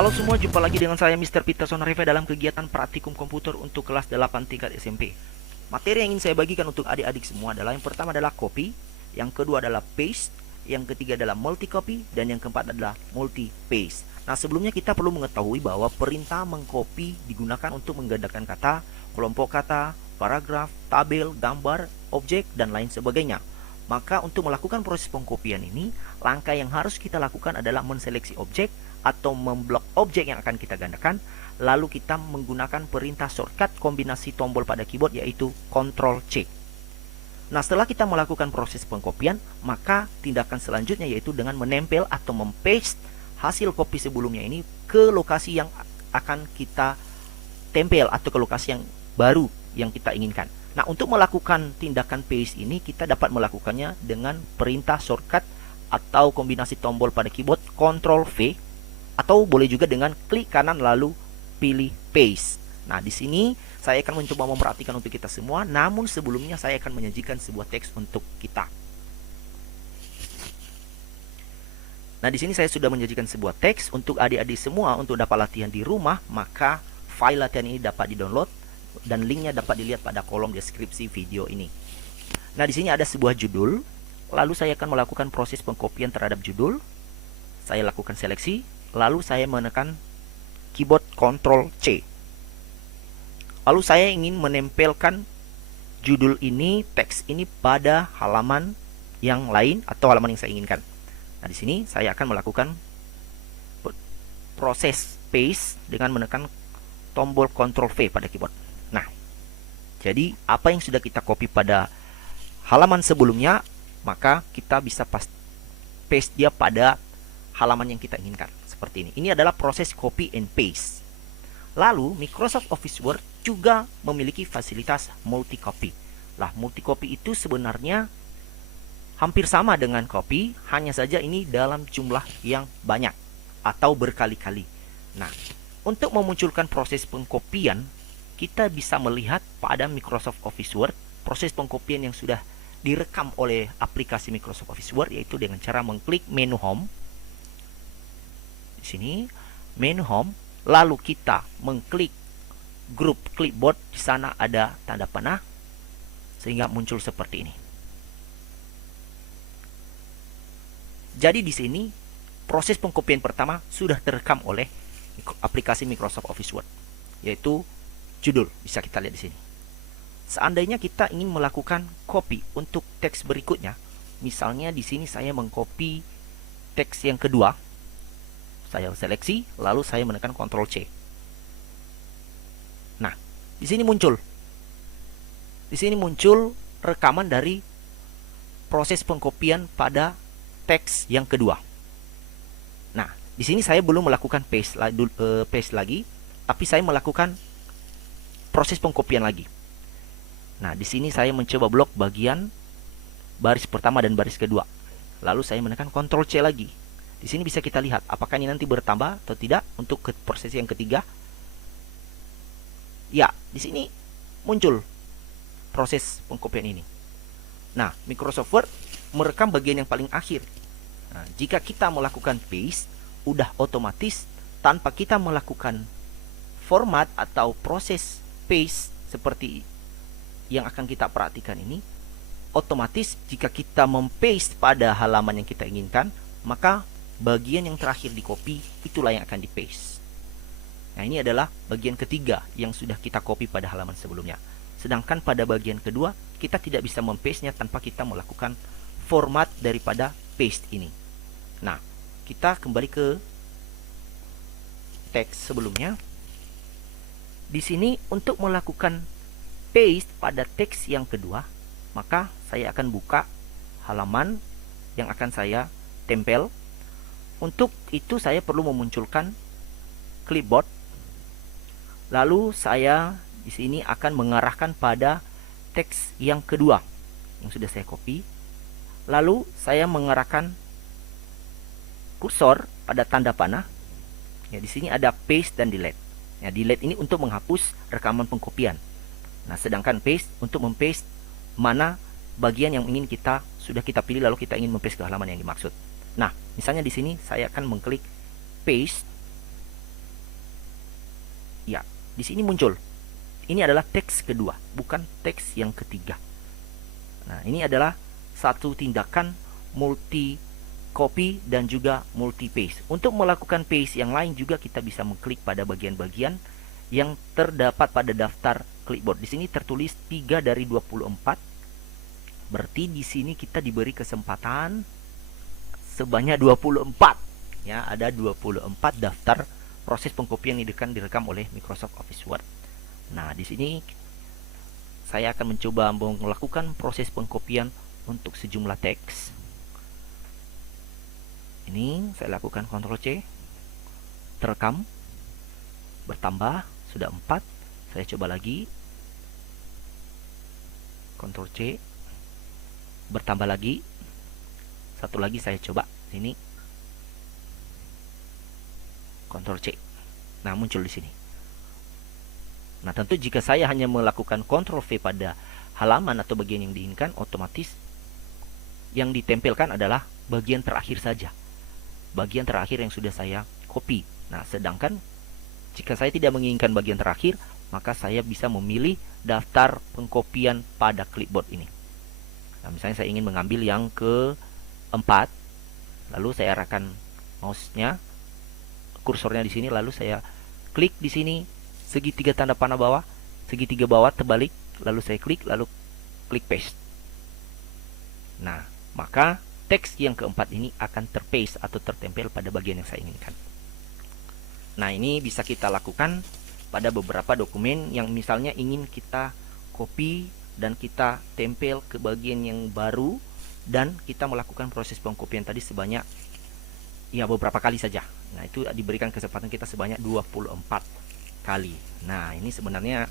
Halo semua, jumpa lagi dengan saya Mr. Peter Sonareva dalam kegiatan praktikum komputer untuk kelas 8 tingkat SMP. Materi yang ingin saya bagikan untuk adik-adik semua adalah yang pertama adalah copy, yang kedua adalah paste, yang ketiga adalah multi copy, dan yang keempat adalah multi paste. Nah, sebelumnya kita perlu mengetahui bahwa perintah mengcopy digunakan untuk menggandakan kata, kelompok kata, paragraf, tabel, gambar, objek, dan lain sebagainya. Maka untuk melakukan proses pengkopian ini, langkah yang harus kita lakukan adalah menseleksi objek atau memblok objek yang akan kita gandakan. Lalu kita menggunakan perintah shortcut kombinasi tombol pada keyboard yaitu Ctrl C. Nah, setelah kita melakukan proses pengkopian, maka tindakan selanjutnya yaitu dengan menempel atau mempaste hasil copy sebelumnya ini ke lokasi yang akan kita tempel atau ke lokasi yang baru yang kita inginkan. Nah, untuk melakukan tindakan paste ini kita dapat melakukannya dengan perintah shortcut atau kombinasi tombol pada keyboard Ctrl V, atau boleh juga dengan klik kanan lalu pilih paste. Nah, di sini saya akan mencoba memperhatikan untuk kita semua, namun sebelumnya saya akan menyajikan sebuah teks untuk kita. Nah, di sini saya sudah menyajikan sebuah teks untuk adik-adik semua untuk dapat latihan di rumah, maka file latihan ini dapat di-download dan linknya dapat dilihat pada kolom deskripsi video ini. Nah, di sini ada sebuah judul, lalu saya akan melakukan proses pengkopian terhadap judul. Saya lakukan seleksi, lalu saya menekan keyboard Ctrl C. Lalu saya ingin menempelkan judul ini, teks ini pada halaman yang lain atau halaman yang saya inginkan. Nah, di sini saya akan melakukan proses paste dengan menekan tombol Ctrl V pada keyboard. Nah, jadi apa yang sudah kita copy pada halaman sebelumnya, maka kita bisa paste dia pada halaman yang kita inginkan. Seperti ini. Ini adalah proses copy and paste. Lalu, Microsoft Office Word juga memiliki fasilitas multi copy. Lah, multi copy itu sebenarnya hampir sama dengan copy, hanya saja ini dalam jumlah yang banyak atau berkali-kali. Nah, untuk memunculkan proses pengkopian, kita bisa melihat pada Microsoft Office Word proses pengkopian yang sudah direkam oleh aplikasi Microsoft Office Word, yaitu dengan cara mengklik menu home. Di sini menu home, lalu kita mengklik grup clipboard, di sana ada tanda panah sehingga muncul seperti ini. Jadi di sini proses pengkopian pertama sudah terekam oleh aplikasi Microsoft Office Word, yaitu judul, bisa kita lihat di sini. Seandainya kita ingin melakukan copy untuk teks berikutnya, misalnya di sini saya mengcopy teks yang kedua, saya seleksi, lalu saya menekan Ctrl C. Nah, di sini muncul rekaman dari proses pengkopian pada teks yang kedua. Nah, di sini saya belum melakukan paste lagi, tapi saya melakukan proses pengkopian lagi. Nah, di sini saya mencoba blok bagian baris pertama dan baris kedua. Lalu saya menekan Ctrl C lagi. Di sini bisa kita lihat apakah ini nanti bertambah atau tidak untuk proses yang ketiga. Ya, di sini muncul proses pengkopian ini. Nah, Microsoft Word merekam bagian yang paling akhir. Nah, jika kita melakukan paste, udah otomatis tanpa kita melakukan format atau proses paste seperti yang akan kita perhatikan ini, otomatis jika kita mempaste pada halaman yang kita inginkan, maka bagian yang terakhir di copy itulah yang akan di paste. Nah, ini adalah bagian ketiga yang sudah kita copy pada halaman sebelumnya. Sedangkan pada bagian kedua, kita tidak bisa mempaste-nya tanpa kita melakukan format daripada paste ini. Nah, kita kembali ke teks sebelumnya. Di sini untuk melakukan paste pada teks yang kedua, maka saya akan buka halaman yang akan saya tempel. Untuk itu saya perlu memunculkan clipboard. Lalu saya di sini akan mengarahkan pada teks yang kedua yang sudah saya copy. Lalu saya mengarahkan kursor pada tanda panah. Ya, di sini ada paste dan delete. Ya, delete ini untuk menghapus rekaman pengkopian. Nah, sedangkan paste untuk mempaste mana bagian yang ingin sudah kita pilih lalu kita ingin mempaste ke halaman yang dimaksud. Nah, misalnya di sini saya akan mengklik paste. di sini muncul. Ini adalah teks kedua, bukan teks yang ketiga. Nah, ini adalah satu tindakan multi copy dan juga multi paste. Untuk melakukan paste yang lain juga kita bisa mengklik pada bagian-bagian yang terdapat pada daftar clipboard. Di sini tertulis 3 dari 24. Berarti di sini kita diberi kesempatan sebanyak 24. Ya, ada 24 daftar proses pengkopian yang direkam oleh Microsoft Office Word. Nah, di sini saya akan mencoba melakukan proses pengkopian untuk sejumlah teks. Ini saya lakukan Ctrl C, terekam, bertambah, sudah 4. Saya coba lagi, Ctrl C, bertambah lagi, satu lagi saya coba, sini, Ctrl C. Nah, muncul di sini. Nah, tentu jika saya hanya melakukan Ctrl V pada halaman atau bagian yang diinginkan, otomatis yang ditempelkan adalah bagian terakhir saja. Bagian terakhir yang sudah saya copy. Nah, sedangkan jika saya tidak menginginkan bagian terakhir, maka saya bisa memilih daftar pengkopian pada clipboard ini. Nah, misalnya saya ingin mengambil yang keempat, lalu saya arahkan mouse-nya, kursornya di sini, lalu saya klik di sini segitiga tanda panah bawah, segitiga bawah terbalik, lalu saya klik, lalu klik paste. Nah, maka teks yang keempat ini akan terpaste atau tertempel pada bagian yang saya inginkan. Nah, ini bisa kita lakukan pada beberapa dokumen yang misalnya ingin kita copy dan kita tempel ke bagian yang baru, dan kita melakukan proses pengkopian tadi sebanyak beberapa kali saja. Nah, itu diberikan kesempatan kita sebanyak 24 kali. Nah, ini sebenarnya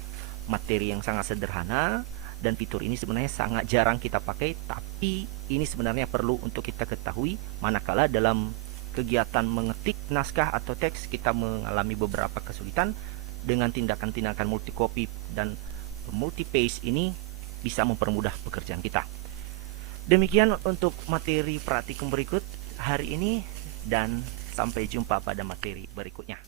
materi yang sangat sederhana, dan fitur ini sebenarnya sangat jarang kita pakai, tapi ini sebenarnya perlu untuk kita ketahui manakala dalam kegiatan mengetik naskah atau teks kita mengalami beberapa kesulitan. Dengan tindakan-tindakan multi copy dan multi paste ini bisa mempermudah pekerjaan kita. Demikian untuk materi praktikum berikut hari ini, dan sampai jumpa pada materi berikutnya.